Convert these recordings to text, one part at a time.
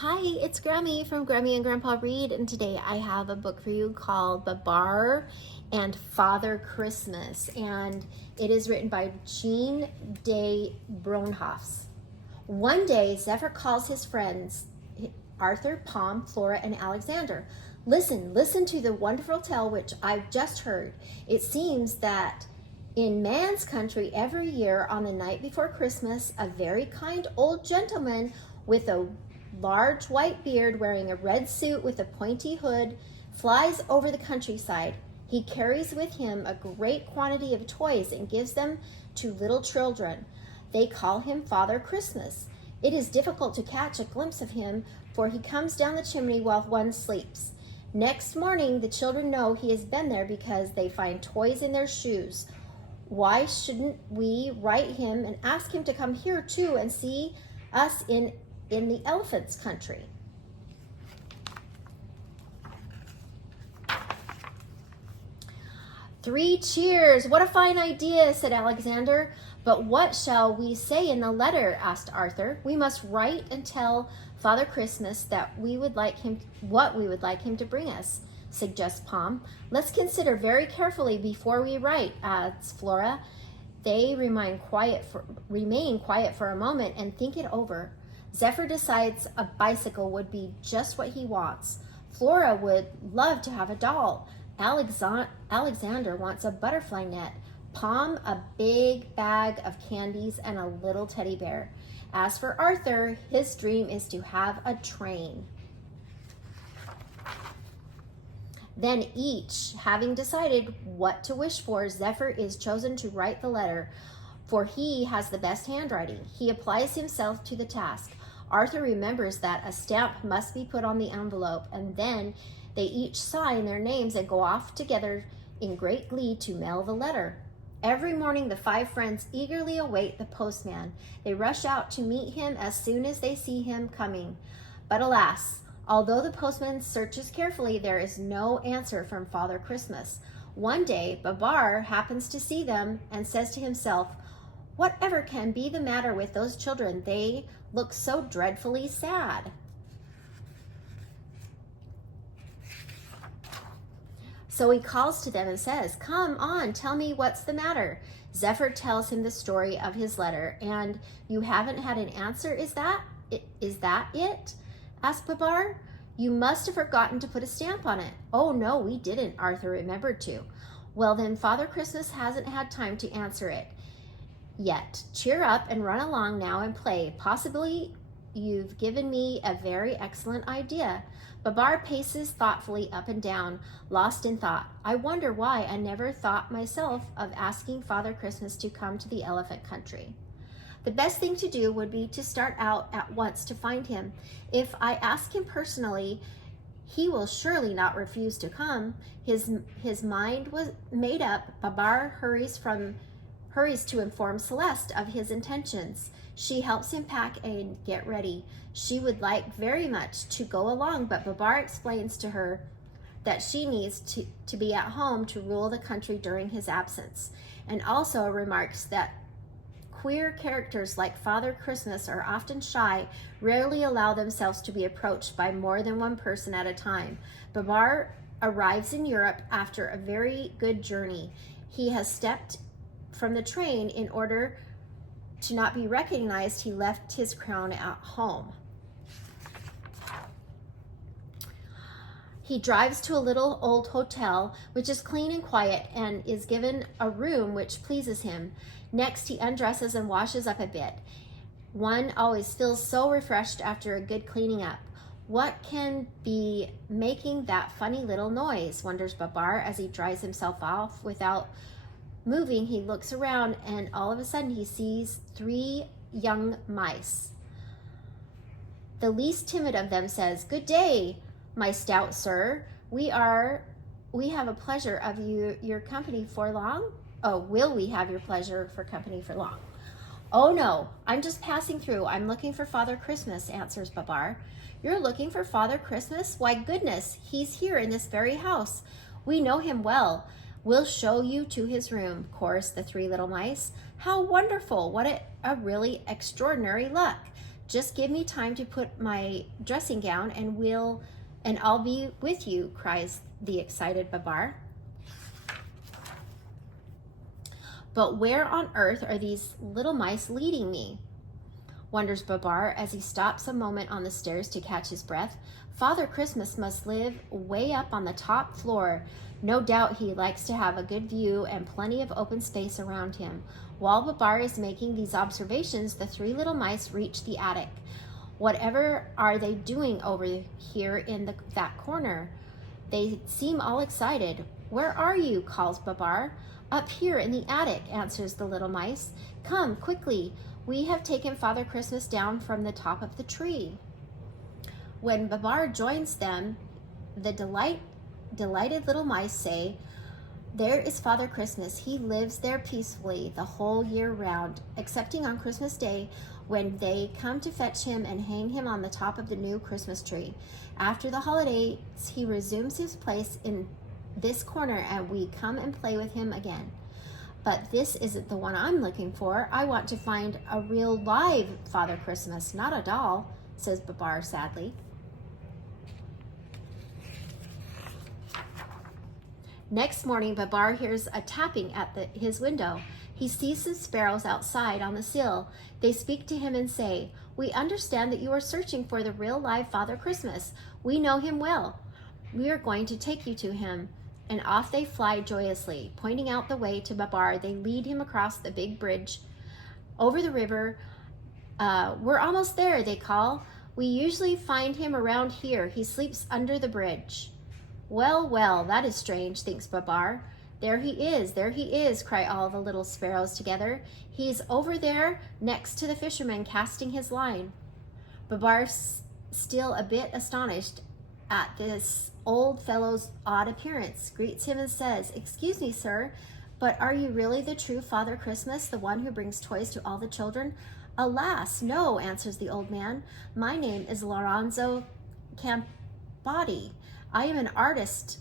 Hi, it's Grammy from Grammy and Grandpa Read, and today I have a book for you called Babar and Father Christmas, and it is written by Jean de Brunhoff. One day, Zephyr calls his friends, Arthur, Palm, Flora, and Alexander. Listen to the wonderful tale which I've just heard. It seems that in man's country, every year on the night before Christmas, a very kind old gentleman with a large white beard, wearing a red suit with a pointy hood, flies over the countryside. He carries with him a great quantity of toys and gives them to little children. They call him Father Christmas. It is difficult to catch a glimpse of him, for he comes down the chimney while one sleeps. Next morning, the children know he has been there because they find toys in their shoes. Why shouldn't we write him and ask him to come here too and see us in the elephant's country? Three cheers! What a fine idea, said Alexander. But what shall we say in the letter? Asked Arthur. We must write and tell Father Christmas that what we would like him to bring us, suggests Palm. Let's consider very carefully before we write, adds Flora. They remain quiet for a moment and think it over. Zephyr decides a bicycle would be just what he wants. Flora would love to have a doll. Alexander wants a butterfly net. Palm, a big bag of candies, and a little teddy bear. As for Arthur, his dream is to have a train. Then each, having decided what to wish for, Zephyr is chosen to write the letter, for he has the best handwriting. He applies himself to the task. Arthur remembers that a stamp must be put on the envelope, and then they each sign their names and go off together in great glee to mail the letter. Every morning the five friends eagerly await the postman. They rush out to meet him as soon as they see him coming. But alas, although the postman searches carefully, there is no answer from Father Christmas. One day, Babar happens to see them and says to himself, "Whatever can be the matter with those children? They look so dreadfully sad." So he calls to them and says, "Come on, tell me what's the matter." Zephyr tells him the story of his letter. "And you haven't had an answer, is that it? Asked Babar. "You must have forgotten to put a stamp on it." "Oh no, we didn't," Arthur remembered to. "Well then, Father Christmas hasn't had time to answer it yet. Cheer up and run along now and play. Possibly you've given me a very excellent idea." Babar paces thoughtfully up and down, lost in thought. "I wonder why I never thought myself of asking Father Christmas to come to the elephant country. The best thing to do would be to start out at once to find him. If I ask him personally, he will surely not refuse to come." His mind was made up. Babar hurries to inform Celeste of his intentions. She helps him pack and get ready. She would like very much to go along, but Babar explains to her that she needs to be at home to rule the country during his absence, and also remarks that queer characters like Father Christmas are often shy, rarely allow themselves to be approached by more than one person at a time. Babar arrives in Europe after a very good journey. He has stepped from the train. In order to not be recognized, he left his crown at home. He drives to a little old hotel, which is clean and quiet, and is given a room which pleases him. Next, he undresses and washes up a bit. One always feels so refreshed after a good cleaning up. What can be making that funny little noise, wonders Babar as he dries himself off. Without moving, he looks around, and all of a sudden he sees three young mice. The least timid of them says, "Good day, my stout sir. We have a pleasure of your company for long?" "Oh, will we have your pleasure for company for long?" "Oh no, I'm just passing through. I'm looking for Father Christmas," answers Babar. "You're looking for Father Christmas? Why goodness, he's here in this very house. We know him well. We'll show you to his room," chorused the three little mice. "How wonderful! What a really extraordinary luck. Just give me time to put my dressing gown and I'll be with you, cries the excited Babar. But where on earth are these little mice leading me? Wonders Babar as he stops a moment on the stairs to catch his breath. Father Christmas must live way up on the top floor. No doubt he likes to have a good view and plenty of open space around him. While Babar is making these observations, the three little mice reach the attic. Whatever are they doing over here in that corner? They seem all excited. Where are you? Calls Babar. Up here in the attic, answers the little mice. Come, quickly. We have taken Father Christmas down from the top of the tree. When Babar joins them, the delighted little mice say, there is Father Christmas. He lives there peacefully the whole year round, excepting on Christmas Day when they come to fetch him and hang him on the top of the new Christmas tree. After the holidays, he resumes his place in this corner and we come and play with him again. But this isn't the one I'm looking for. I want to find a real live Father Christmas, not a doll, says Babar sadly. Next morning, Babar hears a tapping at his window. He sees some sparrows outside on the sill. They speak to him and say, we understand that you are searching for the real live Father Christmas. We know him well. We are going to take you to him. And off they fly joyously. Pointing out the way to Babar, they lead him across the big bridge over the river. We're almost there, they call. We usually find him around here. He sleeps under the bridge. Well, well, that is strange, thinks Babar. There he is, cry all the little sparrows together. He's over there next to the fisherman casting his line. Babar, still a bit astonished at this old fellow's odd appearance, greets him and says, excuse me, sir, but are you really the true Father Christmas, the one who brings toys to all the children? Alas, no, answers the old man. My name is Lorenzo Campati. I am an artist's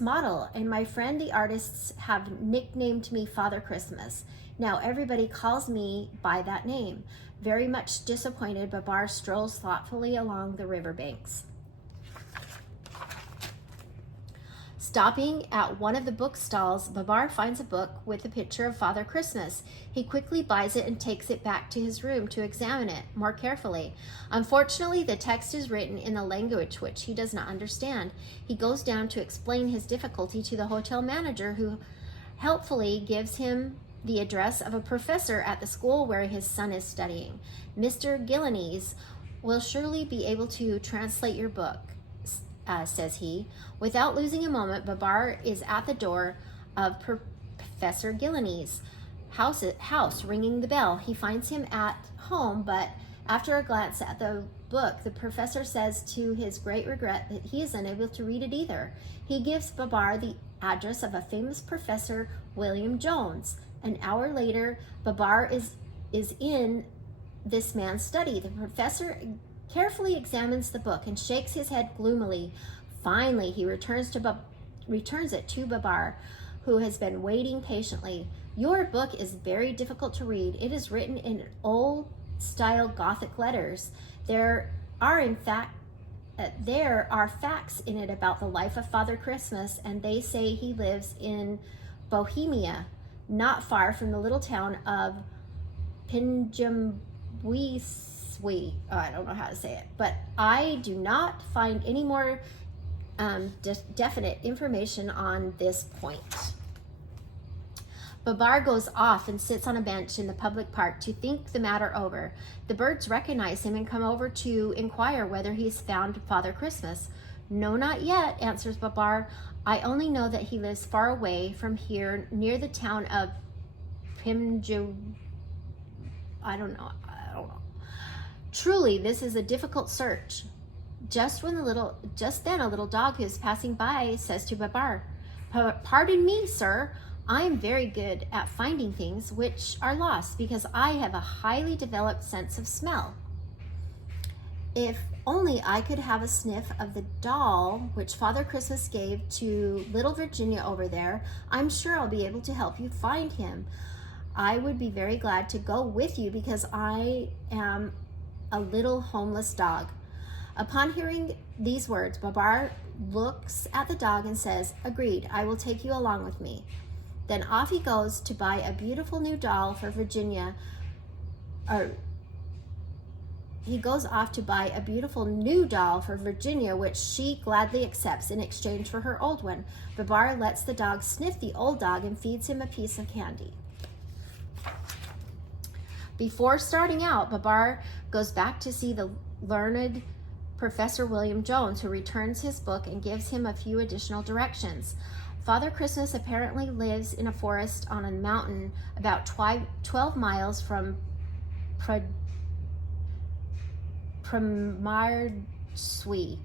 model, and my friend the artists have nicknamed me Father Christmas. Now everybody calls me by that name. Very much disappointed, Babar strolls thoughtfully along the riverbanks. Stopping at one of the book stalls, Babar finds a book with a picture of Father Christmas. He quickly buys it and takes it back to his room to examine it more carefully. Unfortunately, the text is written in a language which he does not understand. He goes down to explain his difficulty to the hotel manager, who helpfully gives him the address of a professor at the school where his son is studying. Mr. Gillanese will surely be able to translate your book, says he. Without losing a moment, Babar is at the door of Professor Gillanese' house, ringing the bell. He finds him at home, but after a glance at the book, the professor says to his great regret that he is unable to read it either. He gives Babar the address of a famous professor, William Jones. An hour later, Babar is in this man's study. The professor carefully examines the book and shakes his head gloomily. Finally, he returns it to Babar, who has been waiting patiently. Your book is very difficult to read. It is written in old-style Gothic letters. There are facts in it about the life of Father Christmas, and they say he lives in Bohemia, not far from the little town of Pinjambuisui. I don't know how to say it, but I do not find any more definite information on this point. Babar goes off and sits on a bench in the public park to think the matter over. The birds recognize him and come over to inquire whether he's found Father Christmas. No, not yet, answers Babar. I only know that he lives far away from here, near the town of Pimju. I don't know. Truly, this is a difficult search. Just then, a little dog who is passing by says to Babar, "Pardon me, sir. I am very good at finding things which are lost because I have a highly developed sense of smell. If only I could have a sniff of the doll which Father Christmas gave to little Virginia over there, I'm sure I'll be able to help you find him. I would be very glad to go with you because I am a little homeless dog. Upon hearing these words, Babar looks at the dog and says, "Agreed, I will take you along with me." Then off he goes to buy a beautiful new doll for Virginia, he goes off to buy a beautiful new doll for Virginia, which she gladly accepts in exchange for her old one. Babar lets the dog sniff the old dog and feeds him a piece of candy. Before starting out, Babar goes back to see the learned Professor William Jones, who returns his book and gives him a few additional directions. Father Christmas apparently lives in a forest on a mountain about 12 miles from Pramarsui.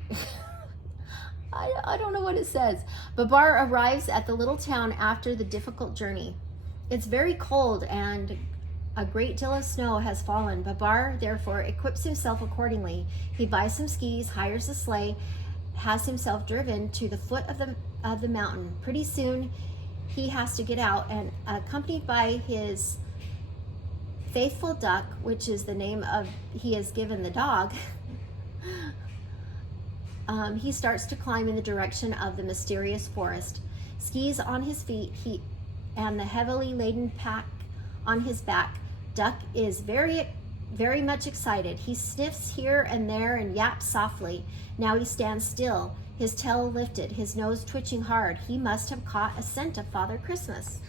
I don't know what it says. Babar arrives at the little town after the difficult journey. It's very cold and a great deal of snow has fallen. Babar therefore equips himself accordingly. He buys some skis, hires a sleigh, has himself driven to the foot of the mountain. Pretty soon he has to get out, and accompanied by his faithful Duck, which is the name he has given the dog, he starts to climb in the direction of the mysterious forest. Skis on his feet, and the heavily laden pack on his back, Duck is very, very much excited. He sniffs here and there and yaps softly. Now he stands still, his tail lifted, his nose twitching hard. He must have caught a scent of Father Christmas.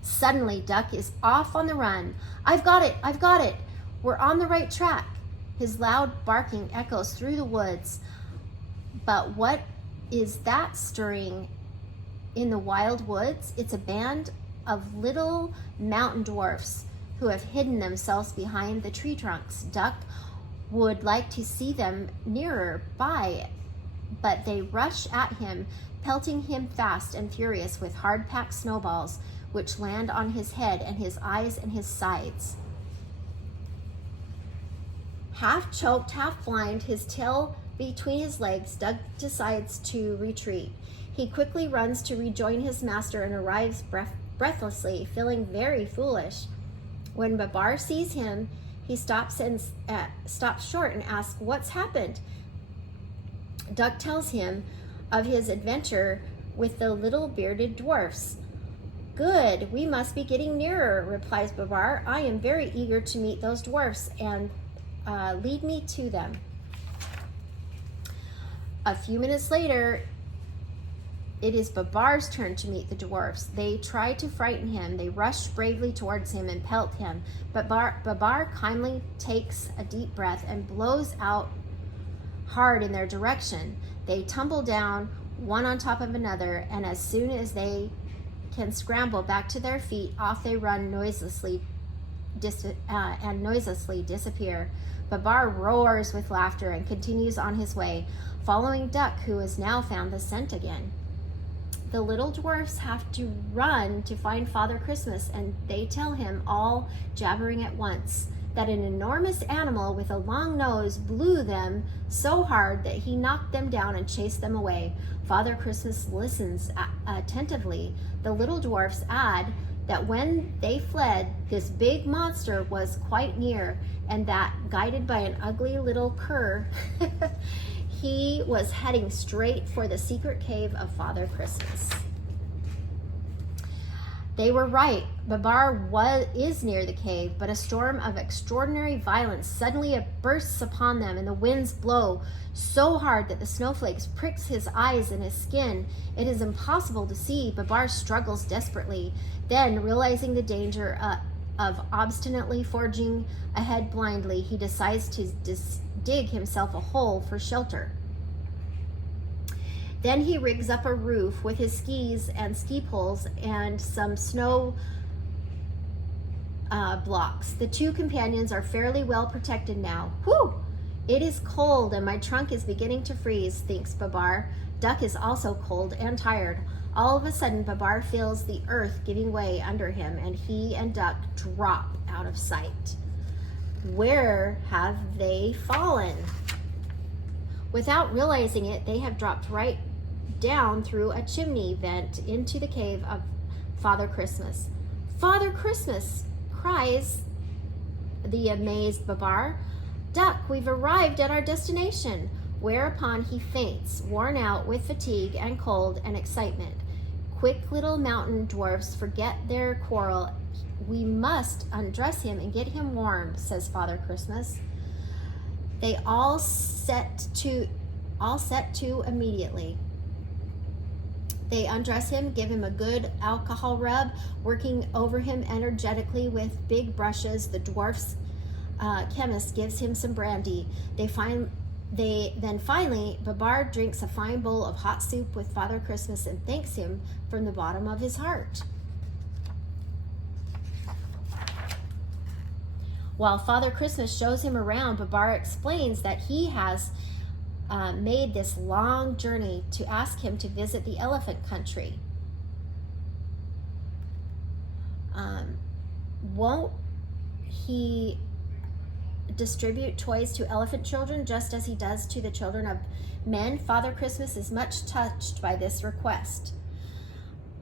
Suddenly, Duck is off on the run. I've got it! I've got it! We're on the right track. His loud barking echoes through the woods. But what is that stirring in the wild woods? It's a band of little mountain dwarfs who have hidden themselves behind the tree trunks. Duck would like to see them nearer by, but they rush at him, pelting him fast and furious with hard-packed snowballs, which land on his head and his eyes and his sides. Half choked, half blind, his tail between his legs, Duck decides to retreat. He quickly runs to rejoin his master and arrives breathlessly, feeling very foolish. When Babar sees him, he stops short and asks, "What's happened?" Duck tells him of his adventure with the little bearded dwarfs. "Good, we must be getting nearer," replies Babar. "I am very eager to meet those dwarfs, and lead me to them." A few minutes later, it is Babar's turn to meet the dwarfs. They try to frighten him. They rush bravely towards him and pelt him. But Babar kindly takes a deep breath and blows out hard in their direction. They tumble down, one on top of another, and as soon as they can scramble back to their feet, off they run noiselessly disappear. Babar roars with laughter and continues on his way, following Duck, who has now found the scent again. The little dwarfs have to run to find Father Christmas, and they tell him, all jabbering at once, that an enormous animal with a long nose blew them so hard that he knocked them down and chased them away. Father Christmas listens attentively. The little dwarfs add that when they fled, this big monster was quite near, and that, guided by an ugly little cur, he was heading straight for the secret cave of Father Christmas. They were right. Babar is near the cave, but a storm of extraordinary violence suddenly bursts upon them, and the winds blow so hard that the snowflakes pricks his eyes and his skin. It is impossible to see. Babar struggles desperately. Then, realizing the danger of obstinately forging ahead blindly, he decides to dig himself a hole for shelter. Then he rigs up a roof with his skis and ski poles and some snow blocks. The two companions are fairly well protected now. Whew! It is cold and my trunk is beginning to freeze, thinks Babar. Duck is also cold and tired. All of a sudden, Babar feels the earth giving way under him, and he and Duck drop out of sight. Where have they fallen? Without realizing it, they have dropped right down through a chimney vent into the cave of Father Christmas. Father Christmas! Cries the amazed Babar. Duck, we've arrived at our destination. Whereupon he faints, worn out with fatigue and cold and excitement. Quick little mountain dwarfs forget their quarrel. We must undress him and get him warm, says Father Christmas. They all set to immediately. They undress him, give him a good alcohol rub, working over him energetically with big brushes. The dwarf's chemist gives him some brandy. Then finally, Babar drinks a fine bowl of hot soup with Father Christmas and thanks him from the bottom of his heart. While Father Christmas shows him around, Babar explains that he has made this long journey to ask him to visit the elephant country. Won't he distribute toys to elephant children just as he does to the children of men? Father Christmas is much touched by this request.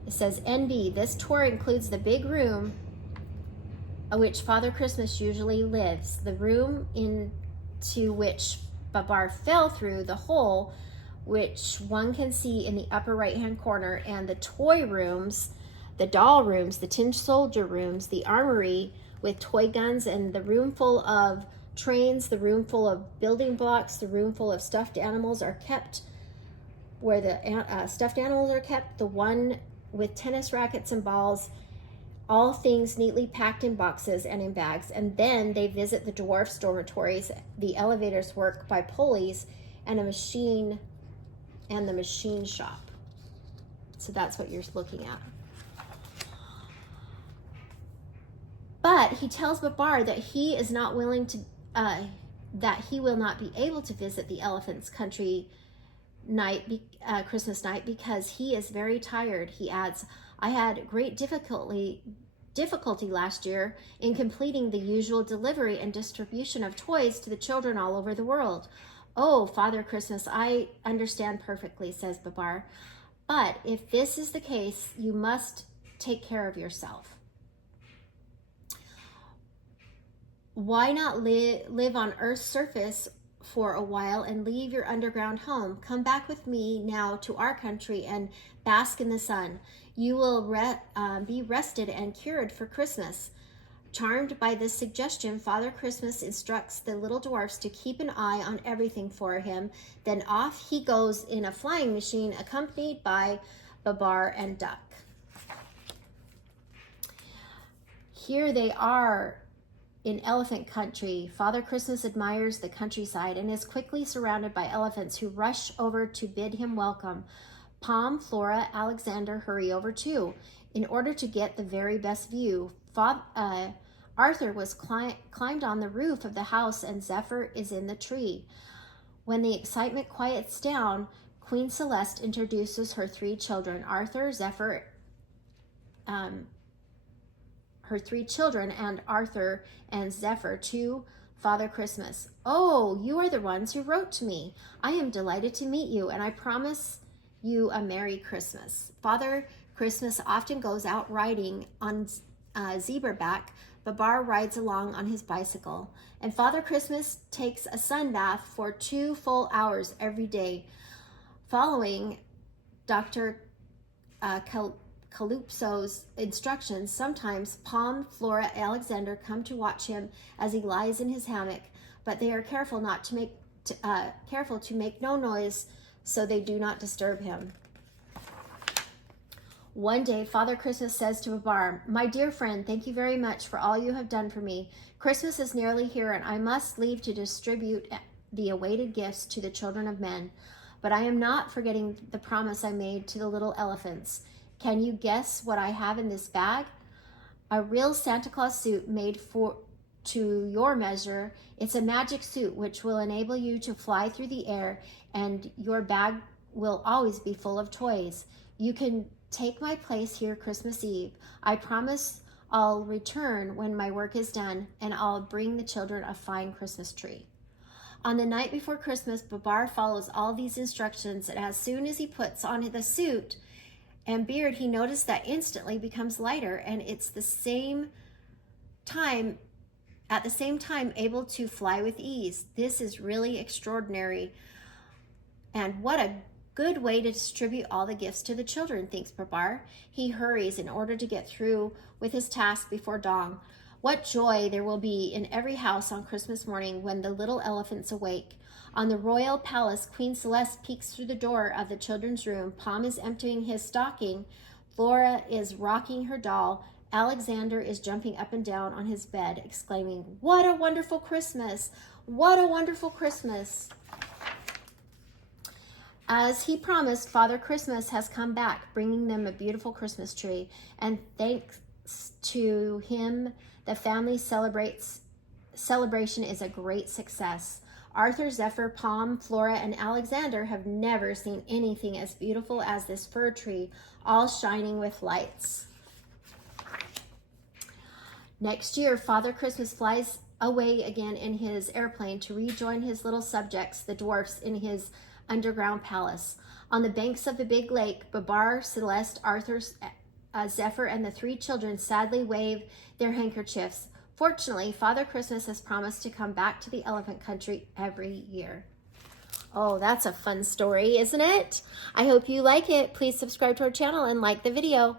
It says, NB, this tour includes the big room which Father Christmas usually lives, the room into which Babar fell through the hole, which one can see in the upper right-hand corner, and the toy rooms, the doll rooms, the tin soldier rooms, the armory with toy guns, and the room full of trains, the room full of building blocks, the room full of stuffed animals are kept, where the stuffed animals are kept, the one with tennis rackets and balls, all things neatly packed in boxes and in bags. And then they visit the dwarfs' dormitories. The elevators work by pulleys and the machine shop. So that's what you're looking at. But he tells Babar that he is not willing to, that he will not be able to visit the elephants' country Christmas night because he is very tired. He adds, I had great difficulty last year in completing the usual delivery and distribution of toys to the children all over the world. Oh, Father Christmas, I understand perfectly, says Babar. But if this is the case, you must take care of yourself. Why not live on Earth's surface for a while and leave your underground home? Come back with me now to our country and bask in the sun. You will be rested and cured for Christmas. Charmed by this suggestion, Father Christmas instructs the little dwarfs to keep an eye on everything for him. Then off he goes in a flying machine, accompanied by Babar and Duck. Here they are in elephant country. Father Christmas admires the countryside and is quickly surrounded by elephants who rush over to bid him welcome. Pom, Flora, Alexander hurry over too, in order to get the very best view. Arthur was climbed on the roof of the house, and Zephyr is in the tree. When the excitement quiets down, Queen Celeste introduces her three children, Zephyr, her three children, and Arthur and Zephyr to Father Christmas. Oh, you are the ones who wrote to me. I am delighted to meet you, and I promise you a Merry Christmas. Father Christmas often goes out riding on zebra back. Babar rides along on his bicycle, and Father Christmas takes a sun bath for 2 full hours every day. Following Dr. Calypso's instructions, sometimes Pom, Flora, Alexander come to watch him as he lies in his hammock, but they are careful to make no noise so they do not disturb him. One day, Father Christmas says to Babar, my dear friend, thank you very much for all you have done for me. Christmas is nearly here, and I must leave to distribute the awaited gifts to the children of men. But I am not forgetting the promise I made to the little elephants. Can you guess what I have in this bag? A real Santa Claus suit made to your measure. It's a magic suit which will enable you to fly through the air, and your bag will always be full of toys. You can take my place here Christmas Eve. I promise I'll return when my work is done, and I'll bring the children a fine Christmas tree. On the night before Christmas, Babar follows all these instructions, and as soon as he puts on the suit and beard, he noticed that instantly becomes lighter, and it's the same time at the same time able to fly with ease. This is really extraordinary. And what a good way to distribute all the gifts to the children, thinks Babar. He hurries in order to get through with his task before dawn. What joy there will be in every house on Christmas morning when the little elephants awake. On the royal palace, Queen Celeste peeks through the door of the children's room. Pom is emptying his stocking. Flora is rocking her doll. Alexander is jumping up and down on his bed, exclaiming, "What a wonderful Christmas! What a wonderful Christmas!" As he promised, Father Christmas has come back, bringing them a beautiful Christmas tree. And thanks to him, the family celebration is a great success. Arthur, Zephyr, Pom, Flora, and Alexander have never seen anything as beautiful as this fir tree, all shining with lights. Next year, Father Christmas flies away again in his airplane to rejoin his little subjects, the dwarfs, in his underground palace. On the banks of the big lake, Babar, Celeste, Arthur, Zephyr, and the three children sadly wave their handkerchiefs. Fortunately, Father Christmas has promised to come back to the elephant country every year. Oh, that's a fun story, isn't it? I hope you like it. Please subscribe to our channel and like the video.